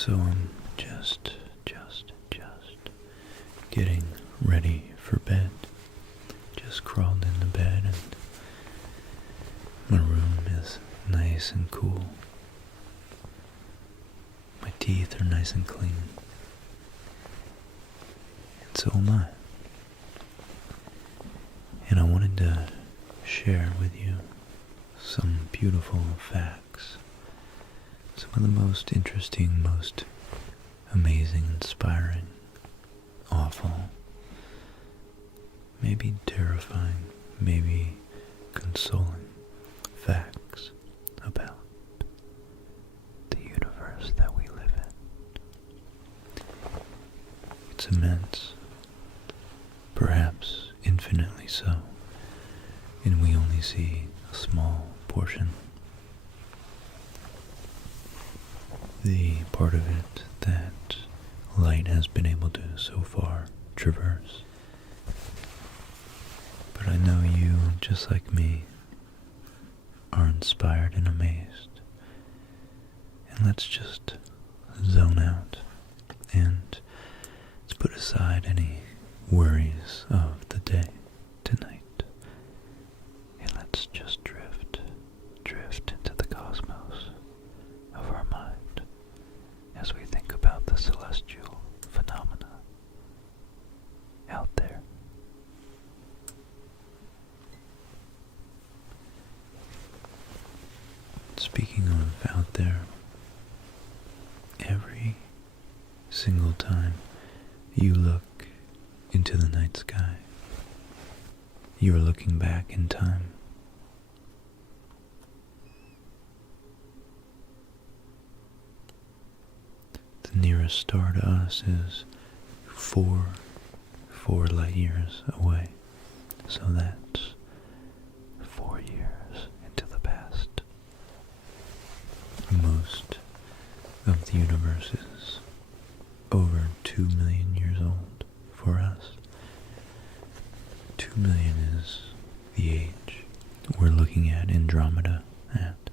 So I'm just getting ready for bed. Just crawled into bed and my room is nice and cool. My teeth are nice and clean. And so am I. And I wanted to share with you some beautiful facts. Some of the most interesting, most amazing, inspiring, awful, maybe terrifying, maybe consoling facts about the universe that we live in. It's immense, perhaps infinitely so, and we only see a small portion. The part of it that light has been able to so far traverse. But I know you, just like me, are inspired and amazed. And let's just zone out and let's put aside any worries of the day tonight. And let's just drift into the cosmos of our mind as we think about the celestial phenomena out there. Speaking of out there, every single time you look into the night sky, you are looking back in time. The nearest star to us is four light years away. So that's 4 years into the past. Most of the universe is over 2 million years old for us. 2 million is the age we're looking at Andromeda at.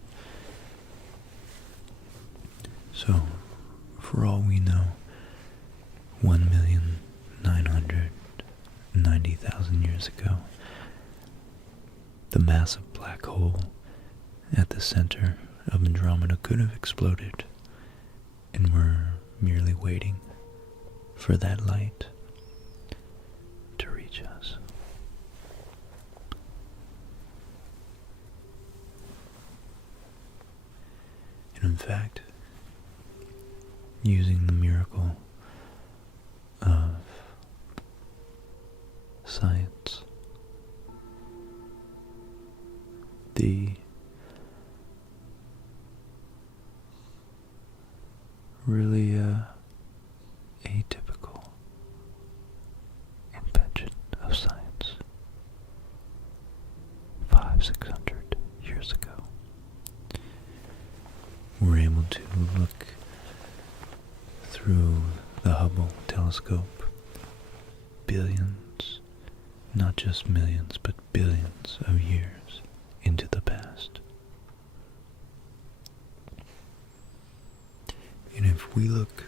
So, for all we know, 1,990,000 years ago, the massive black hole at the center of Andromeda could have exploded, and we're merely waiting for that light to reach us. And in fact, using the miracle of science, the really atypical invention of science 500-600 years ago, we're able to look through the Hubble telescope billions, not just millions, but billions of years into the past. And if we look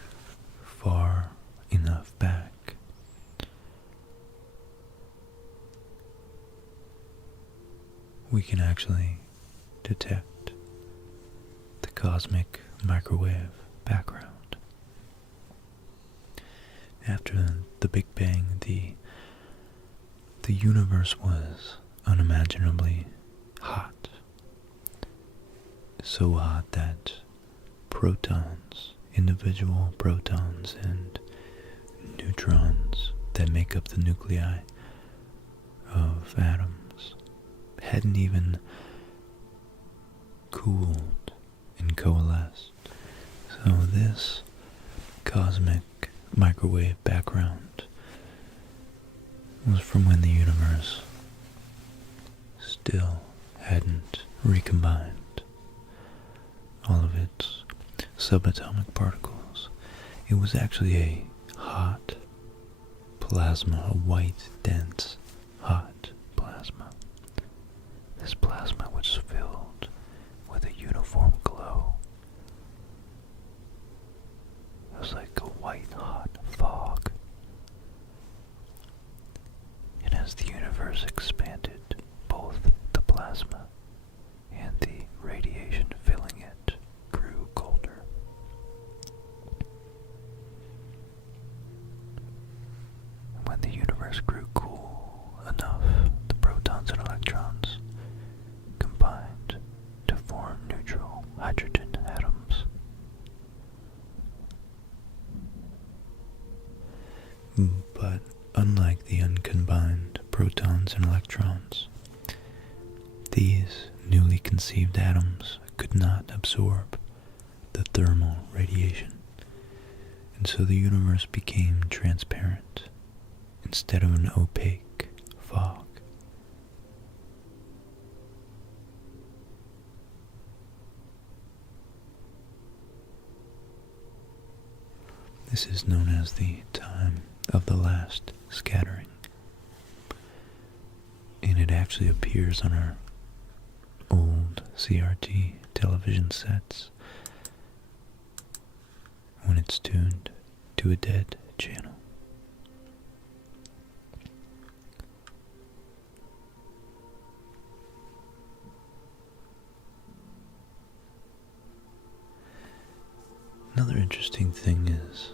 far enough back, we can actually detect the cosmic microwave background. After the Big Bang, the universe was unimaginably hot. So hot that protons, individual protons and neutrons that make up the nuclei of atoms, hadn't even cooled and coalesced. So this cosmic microwave background was from when the universe still hadn't recombined all of its subatomic particles. It was actually a hot plasma, a white, dense, hot plasma. This plasma was filled with a uniform glow. was like a white hot fog. And as the universe expanded, both the plasma and the radiation filling it grew colder. When the universe grew cool enough, the protons and electrons combined to form neutral hydrogen atoms. But unlike the uncombined protons and electrons, these newly conceived atoms could not absorb the thermal radiation, and so the universe became transparent instead of an opaque fog. This is known as the time of the last scattering, and it actually appears on our old CRT television sets when it's tuned to a dead channel. Another interesting thing is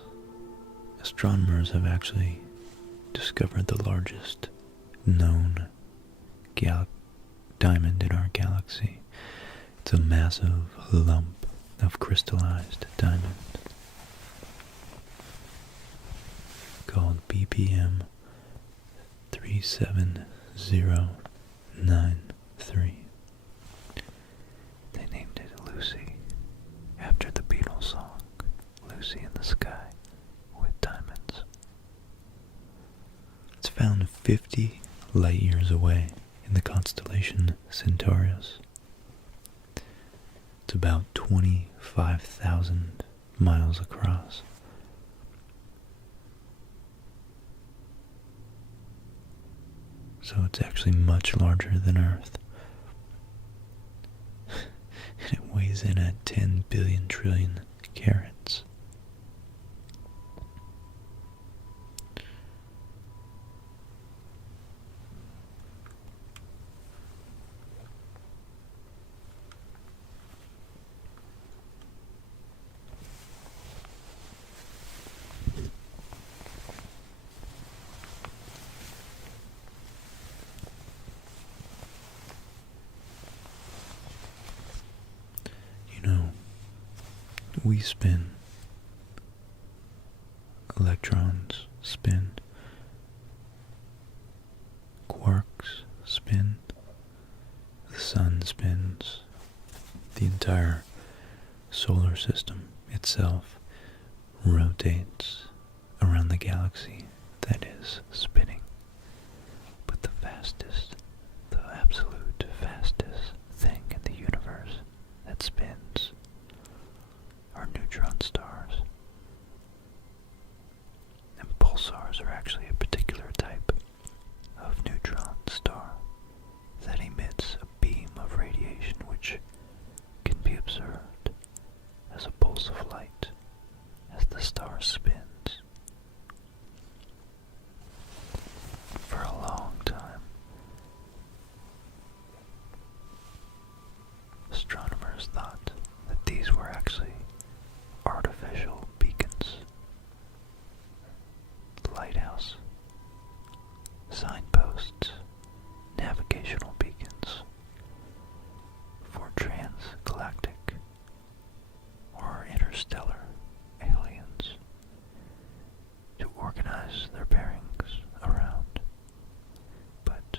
astronomers have actually discovered the largest known diamond in our galaxy. It's a massive lump of crystallized diamond called BPM 37093. They named it Lucy after the Beatles song Lucy in the Sky with Diamonds. It's found 50 light years away in the constellation Centaurus. It's about 25,000 miles across. So it's actually much larger than Earth. And it weighs in at 10 billion trillion carats. We spin, electrons spin, quarks spin, the sun spins, the entire solar system itself rotates around the galaxy that is spinning. But the fastest, the absolute fastest thing in the universe that spins are neutron stars. And pulsars are actually a particular type of neutron star that emits a beam of radiation which can be observed as a pulse of light as the star spins. For a long time, astronomers thought that these were actually artificial beacons, lighthouse, signposts, navigational beacons for transgalactic or interstellar aliens to organize their bearings around. But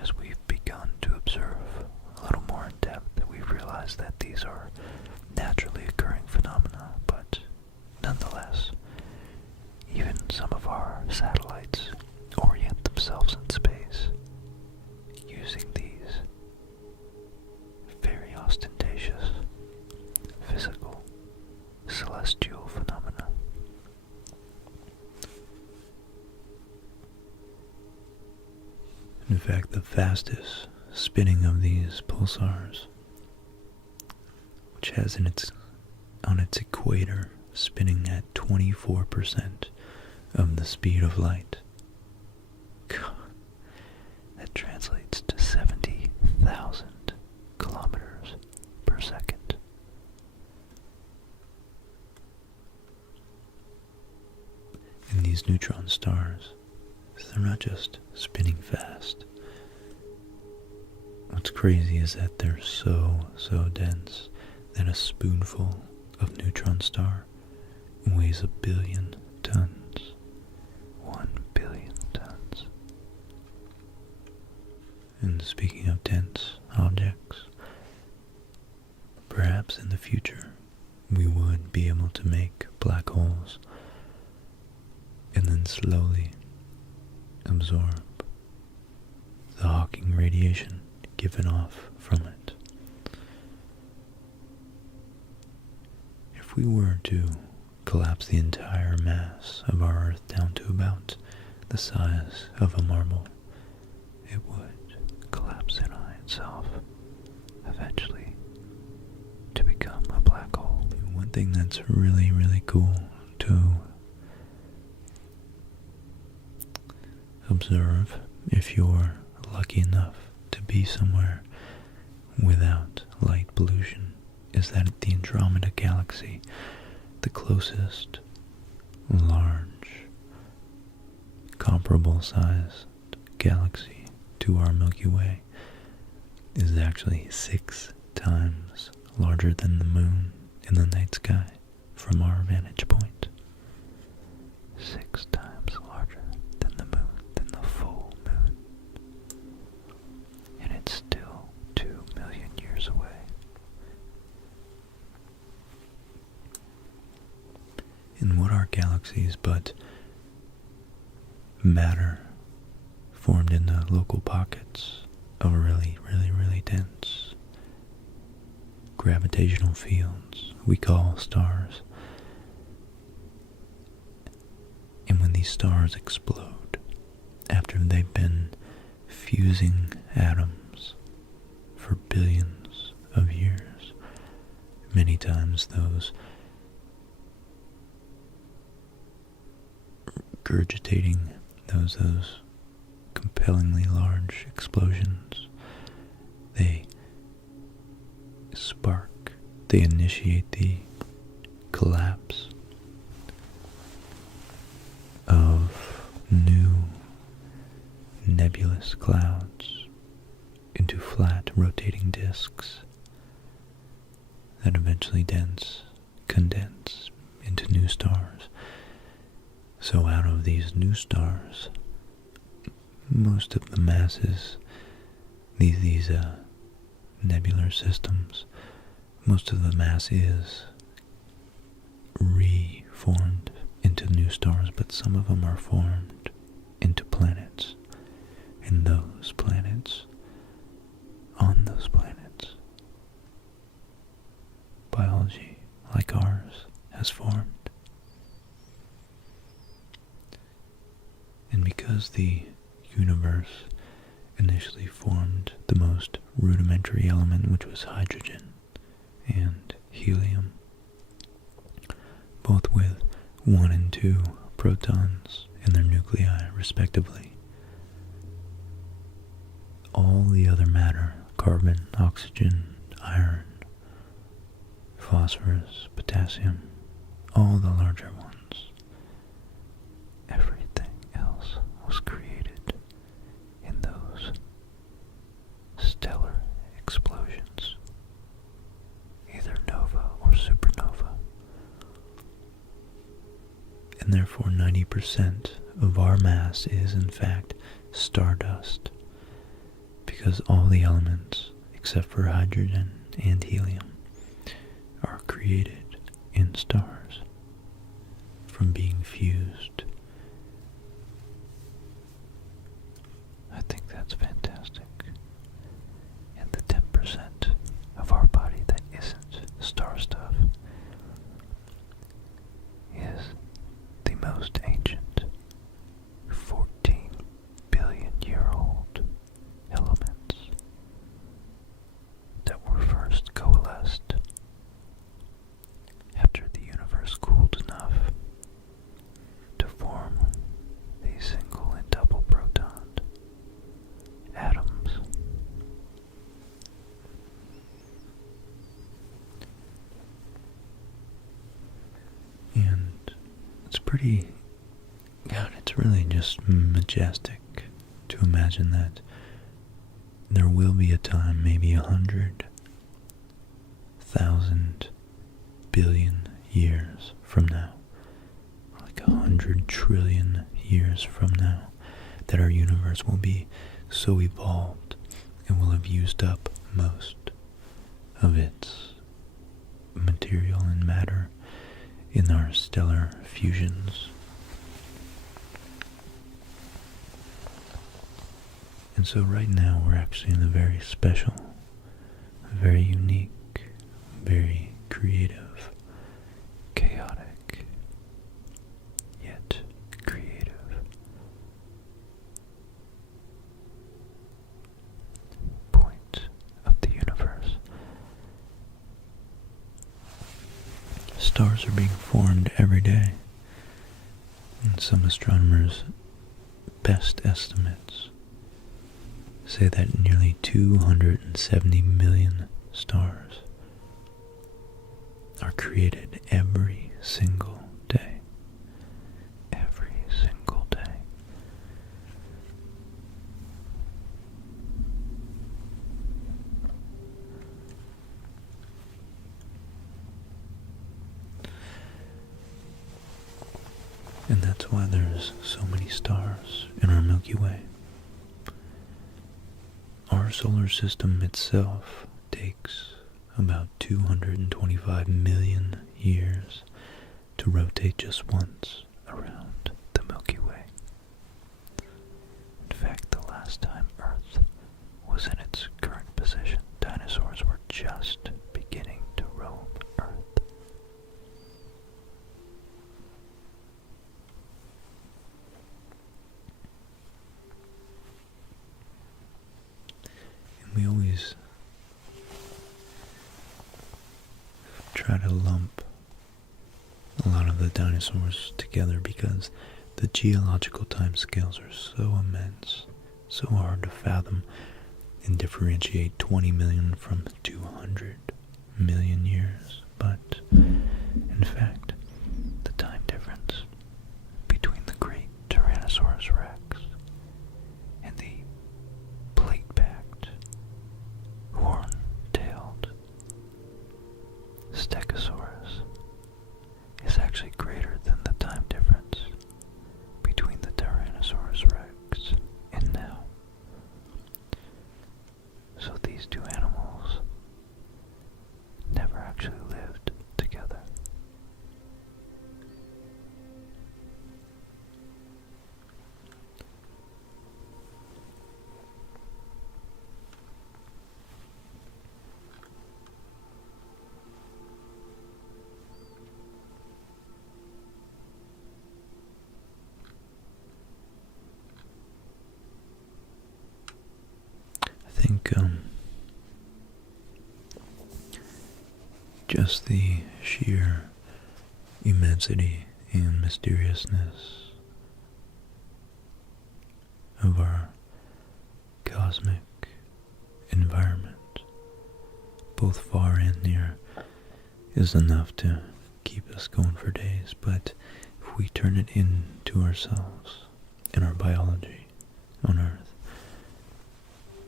as we've begun to observe a little more in depth, we've realized that these are naturally occurring phenomena, but nonetheless, even some of our satellites orient themselves in space using these very ostentatious physical celestial phenomena. In fact, the fastest spinning of these pulsars, which has on its equator spinning at 24% of the speed of light. God, that translates to 70,000 kilometers per second. And these neutron stars, they're not just spinning fast. What's crazy is that they're so dense that a spoonful of neutron star weighs 1 billion tons. 1 billion tons. And speaking of dense objects, perhaps in the future we would be able to make black holes and then slowly absorb the Hawking radiation given off from it. If we were to collapse the entire mass of our Earth down to about the size of a marble, it would collapse in on itself eventually to become a black hole. One thing that's really, really cool to observe if you're lucky enough to be somewhere without light pollution is that the Andromeda Galaxy, the closest large comparable sized galaxy to our Milky Way, is actually 6 times larger than the moon in the night sky from our vantage point. 6 times larger than the moon, than the full moon. And it's still 2 million years away. And what are galaxies but matter formed in the local pockets of really, really, really dense gravitational fields we call stars. And when these stars explode, after they've been fusing atoms for billions of years, many times those regurgitating, those compellingly large explosions, they spark, they initiate the collapse of new nebulous clouds into flat rotating disks that eventually condense into new stars. So out of these new stars, most of the masses, these nebular systems, most of the mass is reformed into new stars, but some of them are formed into planets. And those planets, on those planets, biology like ours has formed. And because the universe initially formed the most rudimentary element, which was hydrogen and helium, both with 1 and 2 protons in their nuclei respectively, all the other matter, carbon, oxygen, iron, phosphorus, potassium, all the larger ones, everything else was created in those stellar explosions, either nova or supernova. And therefore 90% of our mass is in fact stardust, because all the elements, except for hydrogen and helium, are created in stars from being fused. I think that's fantastic. And the 10% of our body that isn't star stuff is the most ancient 14 billion year old elements that were first coalesced after the universe cooled pretty, God, it's really just majestic to imagine that there will be a time, maybe 100,000 billion years from now, like 100 trillion years from now, that our universe will be so evolved and will have used up most of its material and matter in our stellar fusions. And so right now we're actually in a very special, very unique, very creative, chaotic, yet creative point of the universe. Stars are being formed every day, and some astronomers' best estimates say that nearly 270 million stars are created every single day. Every single day. And that's why there's so many stars in our Milky Way. Our solar system itself takes about 225 million years to rotate just once around the Milky Way. In fact, the last time Earth was in its current position, dinosaurs were just beginning to roam Earth. We always try to lump a lot of the dinosaurs together because the geological timescales are so immense, so hard to fathom and differentiate 20 million from 200 million years. But in fact, the time difference between the great Tyrannosaurus rex and the plate-backed, horn-tailed Stegosaurus is actually greater than the time difference between the Tyrannosaurus rex and now. So these two animals never actually lived together. I think just the sheer immensity and mysteriousness of our cosmic environment, both far and near, is enough to keep us going for days. But if we turn it into ourselves and our biology on Earth,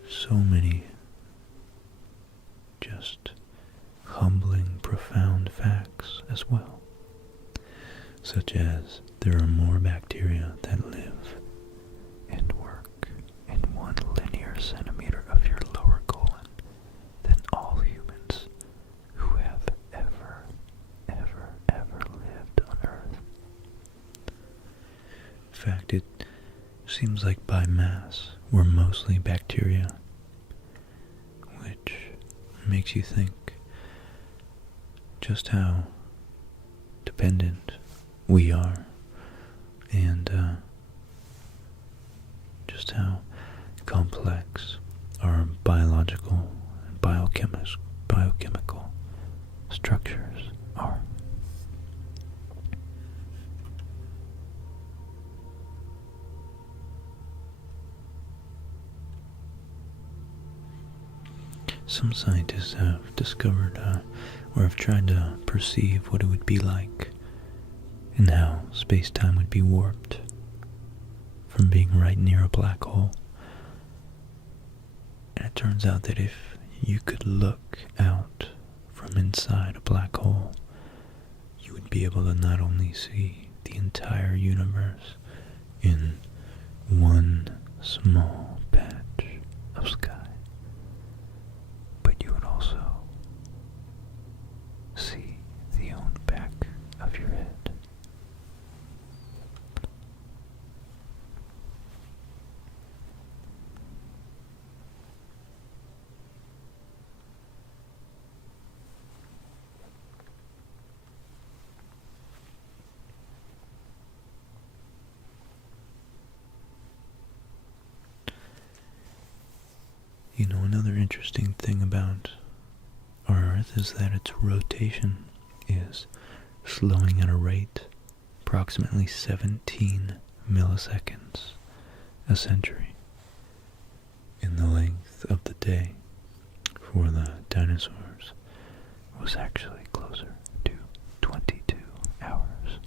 so many just humbling, profound facts as well, such as there are more bacteria that live and work in 1 linear centimeter of your lower colon than all humans who have ever lived on Earth. In fact, it seems like by mass we're mostly bacteria, which makes you think just how dependent we are, and just how complex our biological and biochemical structures are. Some scientists have discovered or have tried to perceive what it would be like and how space-time would be warped from being right near a black hole. And it turns out that if you could look out from inside a black hole, you would be able to not only see the entire universe in one small patch of sky, but you would also see the own back of your head. You know, another interesting thing about our Earth is that its rotation is slowing at a rate approximately 17 milliseconds a century. And the length of the day for the dinosaurs was actually closer to 22 hours.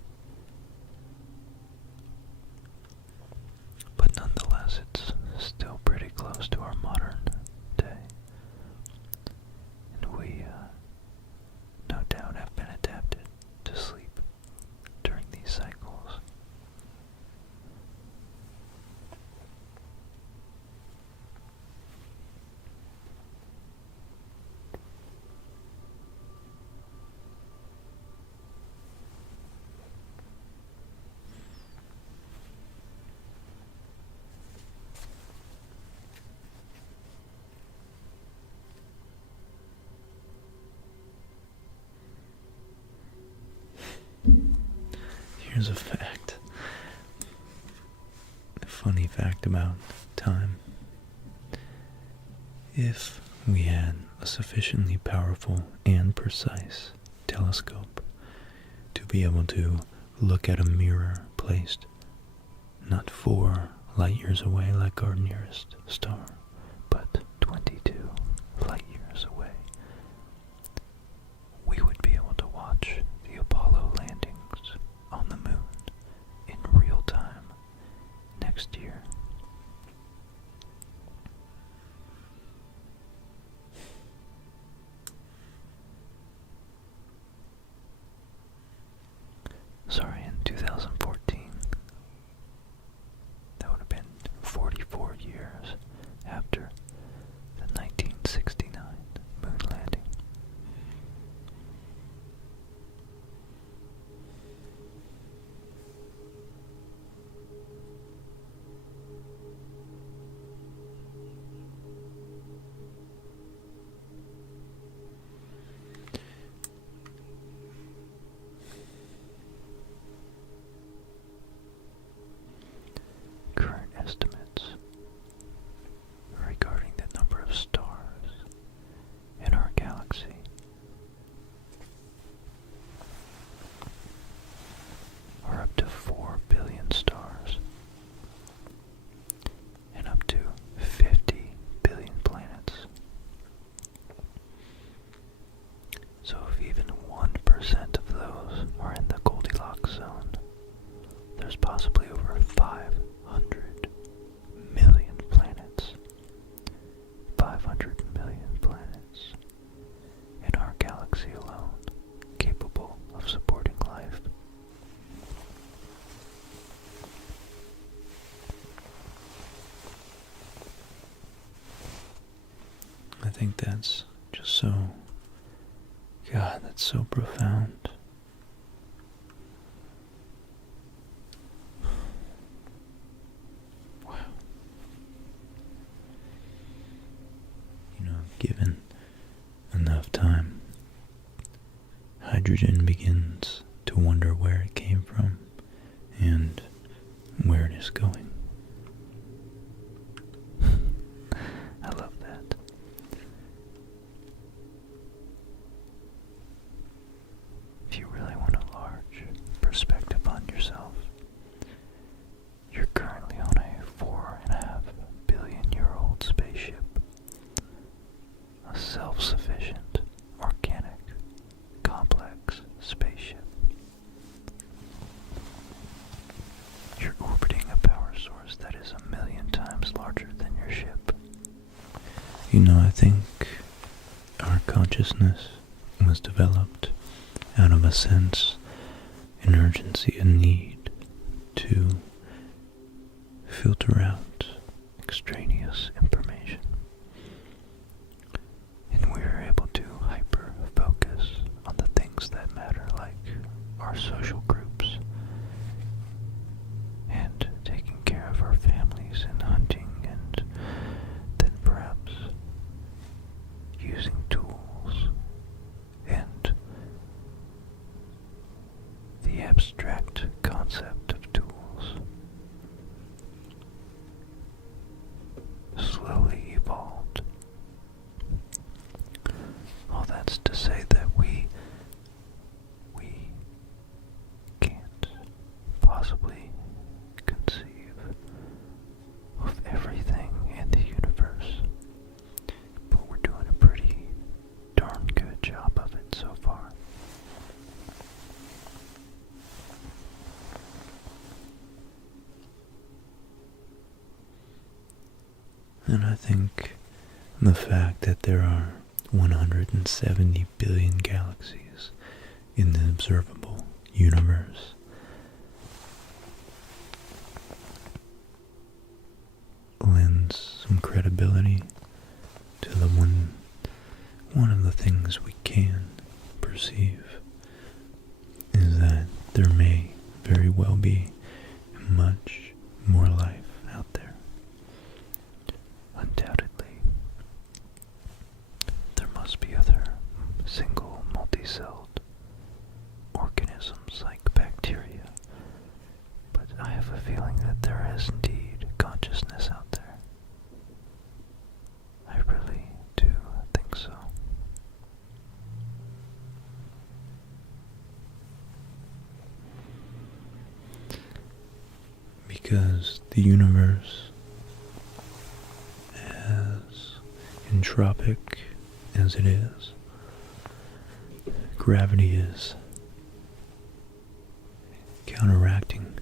But nonetheless, it's still pretty close to our modern day. And we, no doubt, have been adapted to sleep during these cycles. Here's a fact. A funny fact about time. If we had a sufficiently powerful and precise telescope to be able to look at a mirror placed not 4 light years away like our nearest star, but 22 light years away, we would be able to watch the Apollo landings on the moon in real time next year. Sorry, in 2014. That would have been 44 years after the 1969 moon landing. Current estimates regarding the number of stars in our galaxy are up to 4 billion stars and up to 50 billion planets. So if even 1% of those are in the Goldilocks zone, there's possibly over 500 million planets. 500 million planets in our galaxy alone capable of supporting life. I think that's just so, God, that's so profound. Wow. You know, given enough time, hydrogen begins to wonder where it came from and where it is going. I love that. If you really want a large perspective on yourself, you're currently on a 4.5 billion year old spaceship. A self-sufficient, organic, complex spaceship. I think our consciousness was developed out of a sense, an urgency, a need to filter out extraneous information. And we are able to hyper-focus on the things that matter, like our social groups, and taking care of our families, and hunting, and then perhaps using tools, and the abstract concept of tools slowly evolved. All that's to say that we can't possibly conceive of everything in the universe, but we're doing a pretty darn good job of it so far. And I think the fact that there are 170 billion galaxies in the observable universe lends some credibility to the one of the things we can perceive is that there may very well be much more life out there. Undoubtedly, there must be other single multi-celled organisms like bacteria, but I have a feeling that there is indeed consciousness out there. I really do think so. Because the universe, as entropic as it is, gravity is counteracting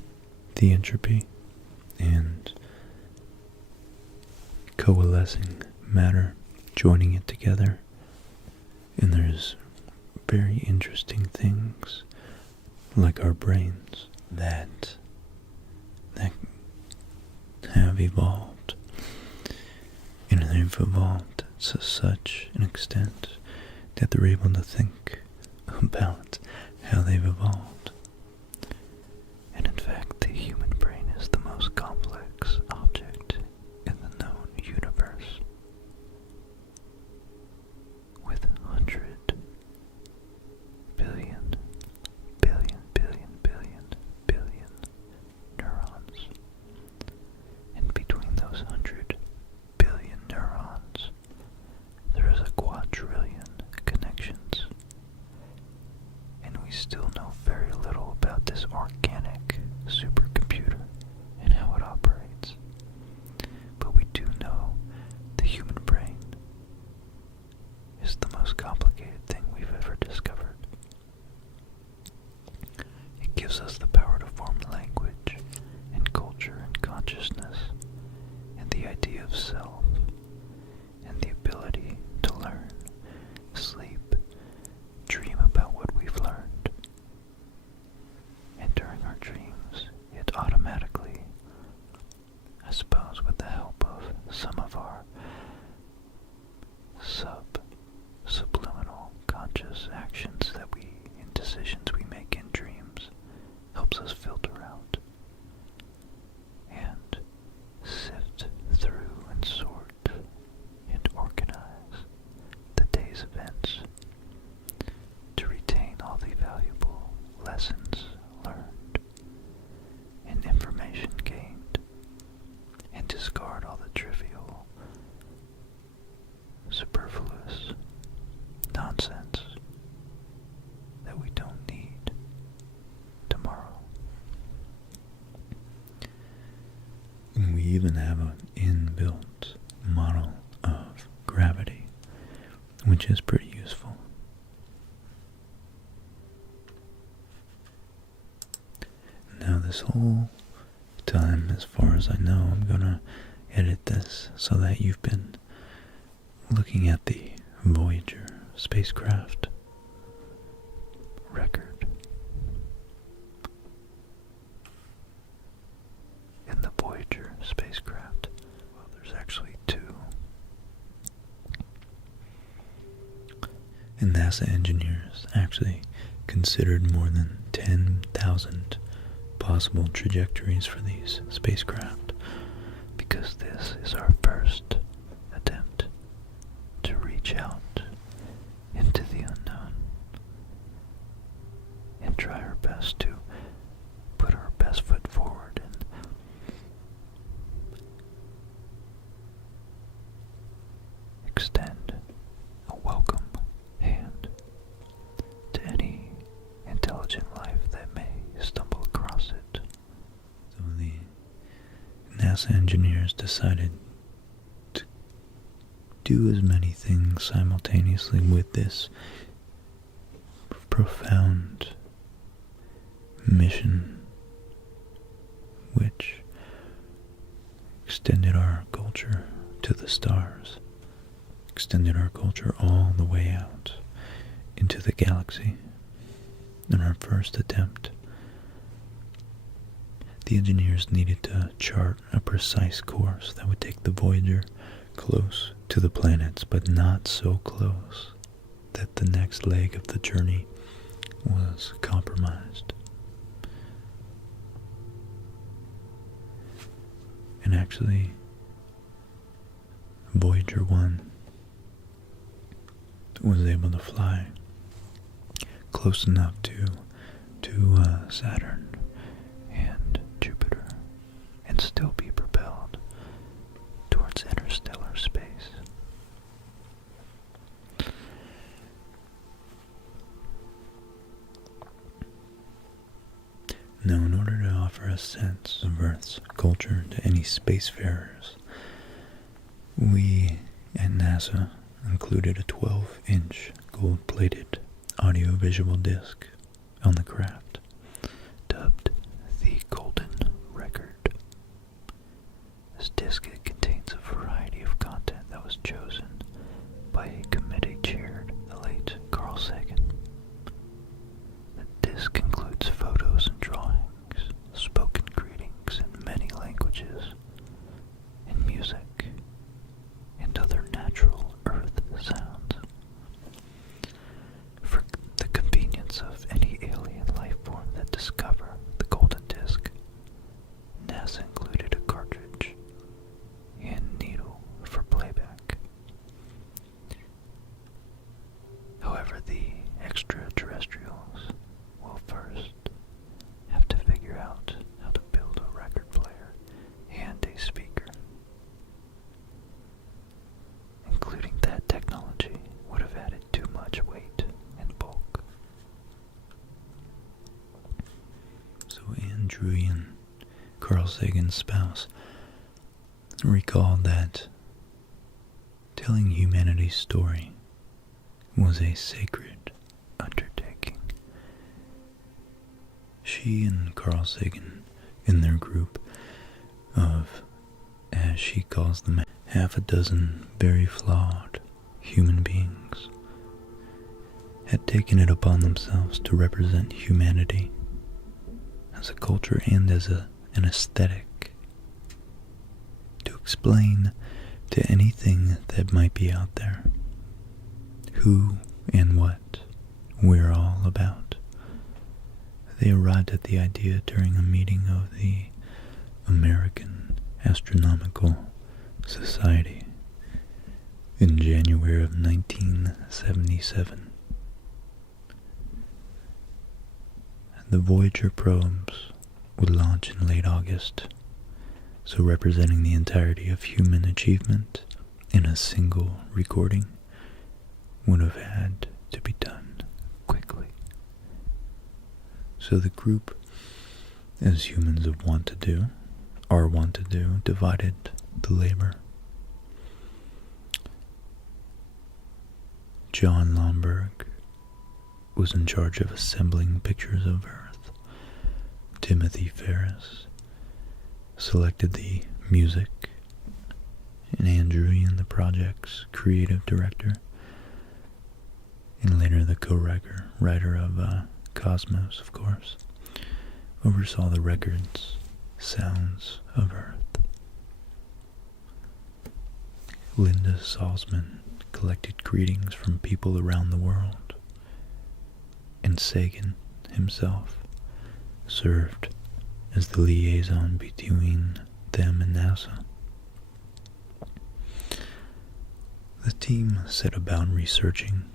the entropy and coalescing matter, joining it together. And there's very interesting things like our brains that have evolved, and they've evolved to such an extent that they're able to think about how they've evolved. And in fact, the human brain is the most complex object in the known universe, with 100 billion neurons. And between those 100 billion neurons, there is a quadrillion connections. And we still know very little about this organic supercomputer and how it operates. But we do know the human brain is the most complicated thing we've ever discovered. It gives us the power to form language and culture and consciousness and the idea of self and the ability to learn, sleep, dream about what we've learned. And during our dreams, it automatically, I suppose with the help of some of our subliminal conscious actions and decisions we make in dreams, helps us filter out and sift through and sort and organize the day's events to retain all the valuable lessons learned and information gained, and discard all the trivial, superfluous nonsense that we don't need tomorrow. And we even have an inbuilt model of gravity, which is pretty useful. Now this whole time, as far as I know, I'm gonna edit this so that you've been looking at the Voyager spacecraft record. In the Voyager spacecraft, well, there's actually two. And NASA engineers actually considered more than 10,000 possible trajectories for these spacecraft, because this is our first attempt to reach out into the unknown and try our best to put our best foot forward and extend a welcome hand to any intelligent life that may stumble across it. So the NASA engineers decided to do as many things simultaneously with this profound mission, which extended our culture to the stars, extended our culture all the way out into the galaxy. In our first attempt, the engineers needed to chart a precise course that would take the Voyager close to the planets, but not so close that the next leg of the journey was compromised. And actually, Voyager 1 was able to fly close enough to Saturn and Jupiter and still be propelled towards interstellar space. Now, in order to offer a sense of Earth's culture to any spacefarers, we at NASA included a 12-inch gold-plated audiovisual disc on the craft, dubbed the Golden Record. This disc contains a variety of content that was chosen by a committee chaired the late Carl Sagan. The disc includes photos and drawings, spoken greetings in many languages, and music, and other natural Earth sounds. For the convenience of any alien life form that discover the golden disc, NASA included a cartridge and needle for playback. However, the extraterrestrials will first have to figure out how to build a record player and a speaker. Including that technology would have added too much weight and bulk. So Andrew Ian, Carl Sagan's spouse, recalled that telling humanity's story was a sacred undertaking. She and Carl Sagan, in their group of, as she calls them, half a dozen very flawed human beings, had taken it upon themselves to represent humanity as a culture and as an aesthetic, to explain to anything that might be out there who and what we're all about. They arrived at the idea during a meeting of the American Astronomical Society in January of 1977. The Voyager probes would launch in late August, so representing the entirety of human achievement in a single recording would have had to be done quickly. So the group, as humans are wont to do, divided the labor. John Lomberg was in charge of assembling pictures of Earth. Timothy Ferris selected the music and Andrewian, the project's creative director, and later the co-writer of Cosmos, of course, oversaw the record's Sounds of Earth. Linda Salzman collected greetings from people around the world, and Sagan himself served as the liaison between them and NASA. The team set about researching,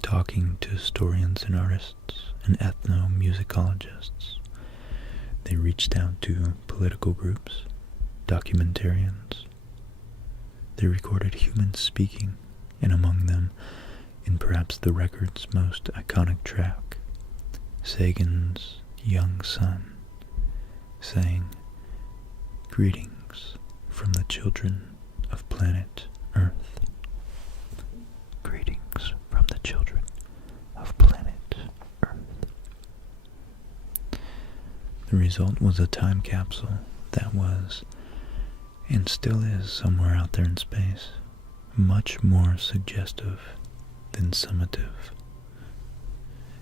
talking to historians and artists and ethnomusicologists. They reached out to political groups, documentarians. They recorded humans speaking, and among them, in perhaps the record's most iconic track, Sagan's young son sang, "Greetings from the children of planet Earth." Greetings from the children of planet Earth. The result was a time capsule that was, and still is somewhere out there in space, much more suggestive than summative.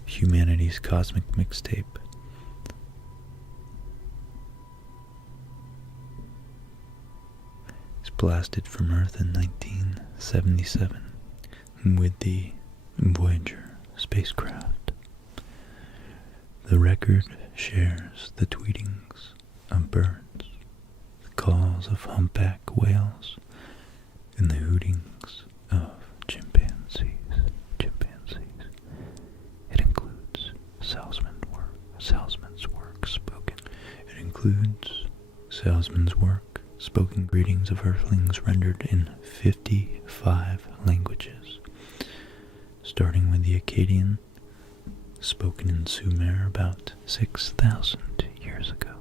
Humanity's cosmic mixtape. It's blasted from Earth in 1977 with the Voyager spacecraft. The record shares the tweetings of birds, the calls of humpback whales, and the hootings of chimpanzees. It includes Salzman's work spoken. It includes Salzman's work spoken greetings of Earthlings rendered in 55 languages, starting with the Akkadian, spoken in Sumer about 6,000 years ago,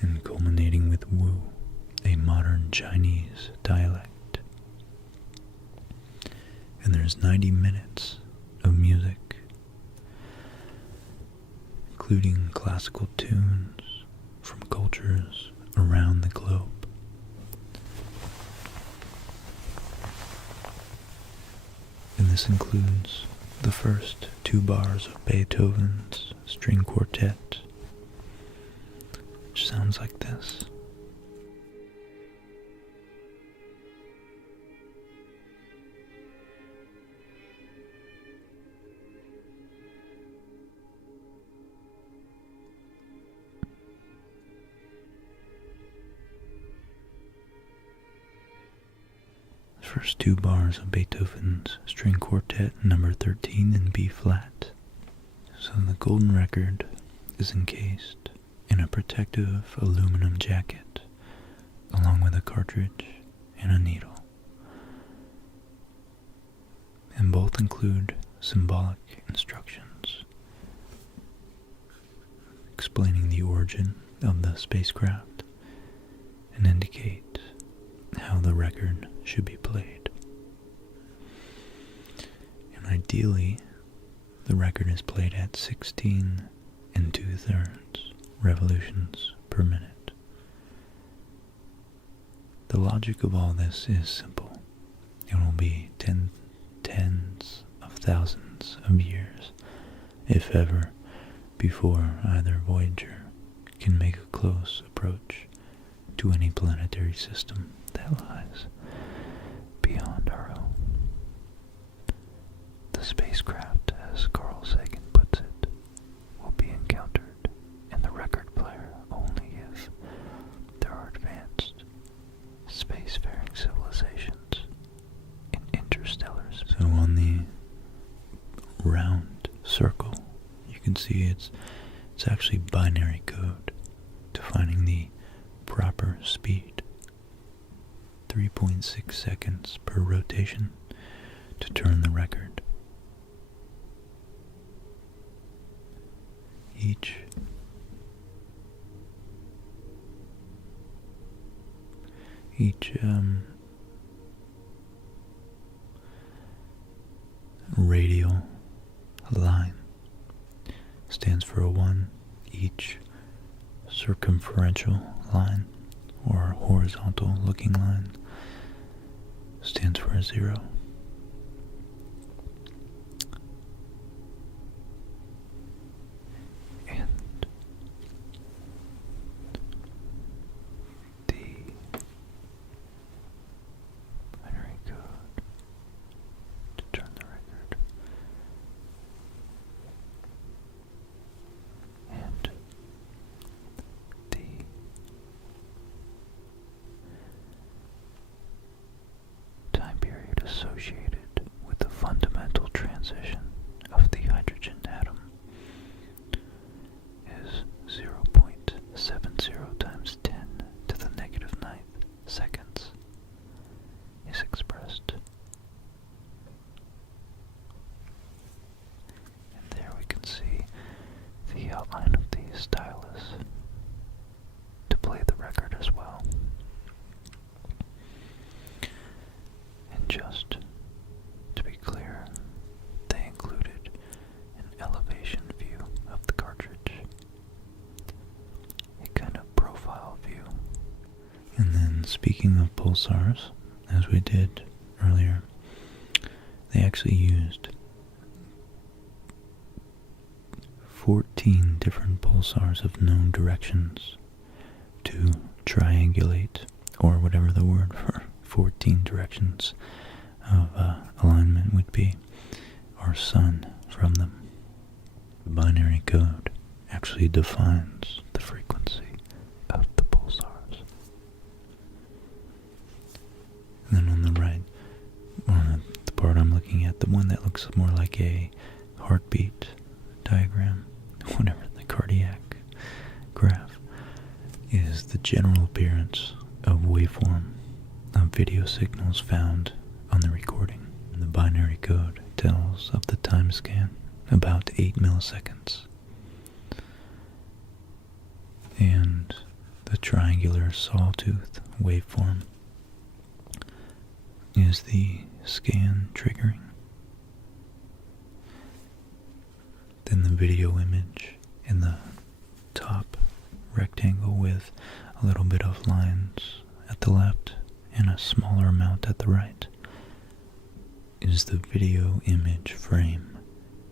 and culminating with Wu, a modern Chinese dialect. And there's 90 minutes of music, including classical tunes from cultures around the globe. And this includes the first 2 bars of Beethoven's string quartet, which sounds like this. First 2 bars of Beethoven's string quartet number 13 in B flat. So the golden record is encased in a protective aluminum jacket, along with a cartridge and a needle. And both include symbolic instructions explaining the origin of the spacecraft and indicate how the record should be played. And ideally, the record is played at 16 2/3 revolutions per minute. The logic of all this is simple. It will be tens of thousands of years, if ever, before either Voyager can make a close approach to any planetary system that lies beyond our own. The spacecraft, as Carl Sagan puts it, will be encountered in the record player only if there are advanced spacefaring civilizations in interstellar space. So on the round circle, you can see it's actually binary code defining the proper speed. 3.6 seconds per rotation to turn the record. Each radial line stands for a 1. Each circumferential line, or horizontal looking line, stands for a 0. And the binary code to turn the record. And the time period associated with the fundamental transition of the hydrogen atom is 0.70 times 10 to the negative 9th seconds is expressed. And there we can see the outline of the stylus to play the record as well. And just to be clear, they included an elevation view of the cartridge, a kind of profile view. And then, speaking of pulsars, as we did earlier, they actually used 14 different pulsars of known directions to triangulate, or whatever the word for 14 directions of alignment would be, our sun from them. The binary code actually defines the frequency of the pulsars. And then on the right, or the part I'm looking at, the one that looks more like a heartbeat diagram, whatever, the cardiac graph, is the general appearance of waveform of video signals found on the recording. And the binary code tells of the time scan about 8 milliseconds. And the triangular sawtooth waveform is the scan triggering. Then the video image in the top rectangle with a little bit of lines at the left and a smaller amount at the right is the video image frame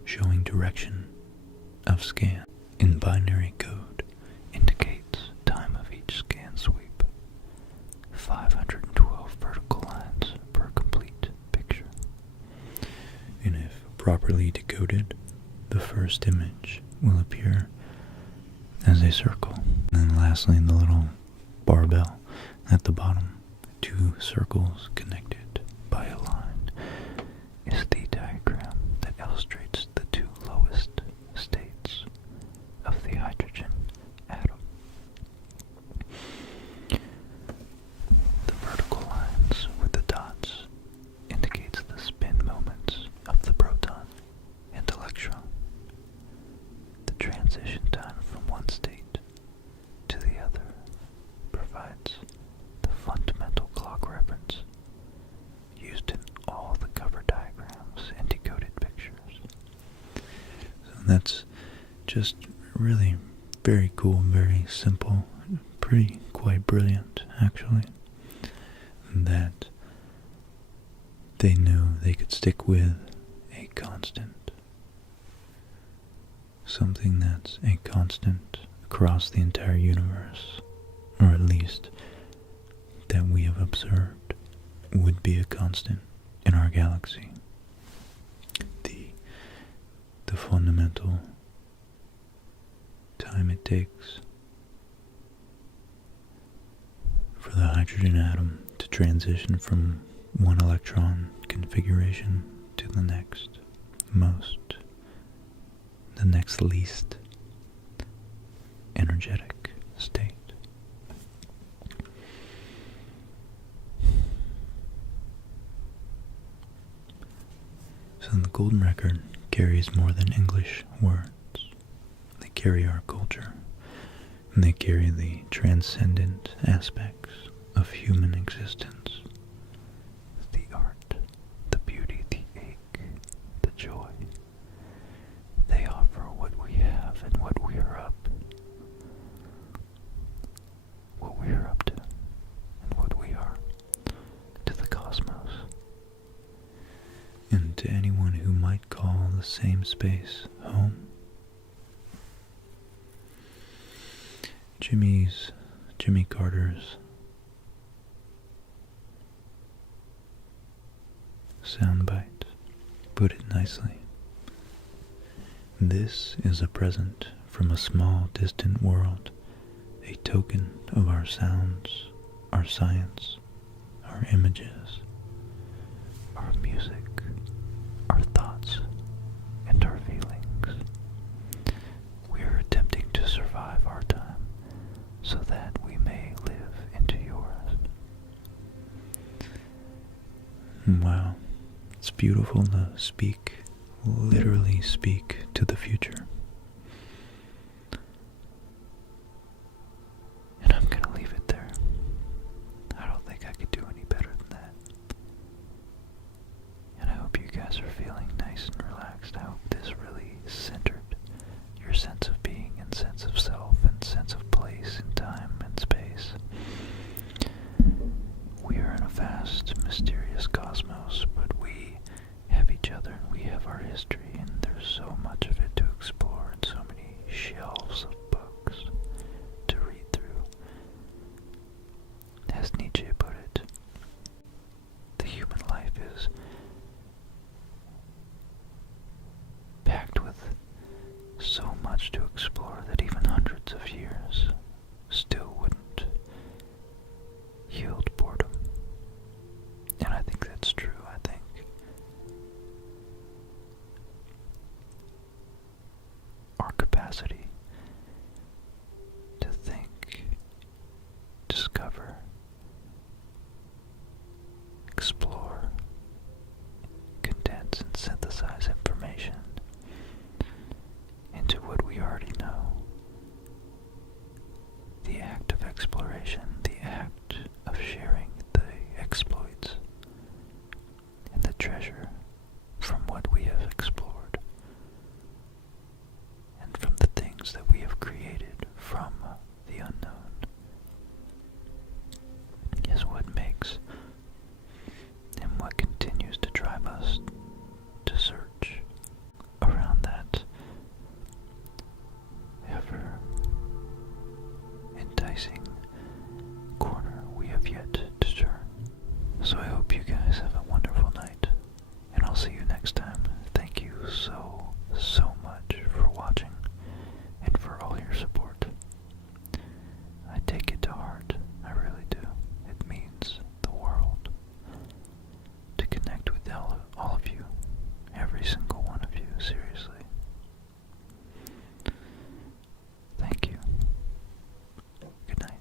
showing direction of scan. In binary code indicates time of each scan sweep, 512 vertical lines per complete picture. And if properly decoded, the first image will appear as a circle. And then lastly, the little barbell at the bottom, 2 circles connected by a line, is the diagram that illustrates the 2 lowest states of the hydrogen atom. The vertical lines with the dots indicates the spin moments of the proton and electron. The transition time from one state to the other provides the fundamental clock reference used in all the cover diagrams and decoded pictures. So that's just really very cool, very simple, pretty quite brilliant actually, that they knew they could stick with a constant, something that's a constant across the entire universe, or at least that we have observed would be a constant in our galaxy. The fundamental time it takes for the hydrogen atom to transition from one electron configuration to the next least energetic state. So the golden record carries more than English words. They carry our culture, and they carry the transcendent aspects of human existence. The art, the beauty, the ache, the joy. They offer what we have and what we are up to, and what we are to the cosmos. to anyone who might call the same space home. Jimmy Carter's soundbite put it nicely. This is a present from a small distant world, a token of our sounds, our science, our images, our music, our thoughts, and our feelings. We are attempting to survive our time so that we may live into yours. Wow, it's beautiful to literally speak to the future. And I'm gonna leave it there. I don't think I could do any better than that. And I hope you guys are feeling nice and relaxed. I hope this really centered your sense of being and sense of self and sense of place and time and space. We are in a vast, mysterious cosmos, but we have each other, we have our history, and there's so much of it to explore and so many shelves of books to read through. As Nietzsche put it, the human life is packed with so much to explore that even hundreds of years still wouldn't yield boredom. And I think that's true. I think our capacity to think, discover, explore, condense and synthesize information into what we already know. The act of exploration, the act of sharing the exploits and the treasure from what we have explored and from the things that we have created from the unknown is what makes and what continues to drive us to search around that ever enticing corner we have yet to turn. So I hope you guys have a wonderful night, and I'll see you next time. Thank you so much for watching and for all your support. I take it to heart, I really do. It means the world to connect with all of you, every single one of you, seriously. Thank you. Good night.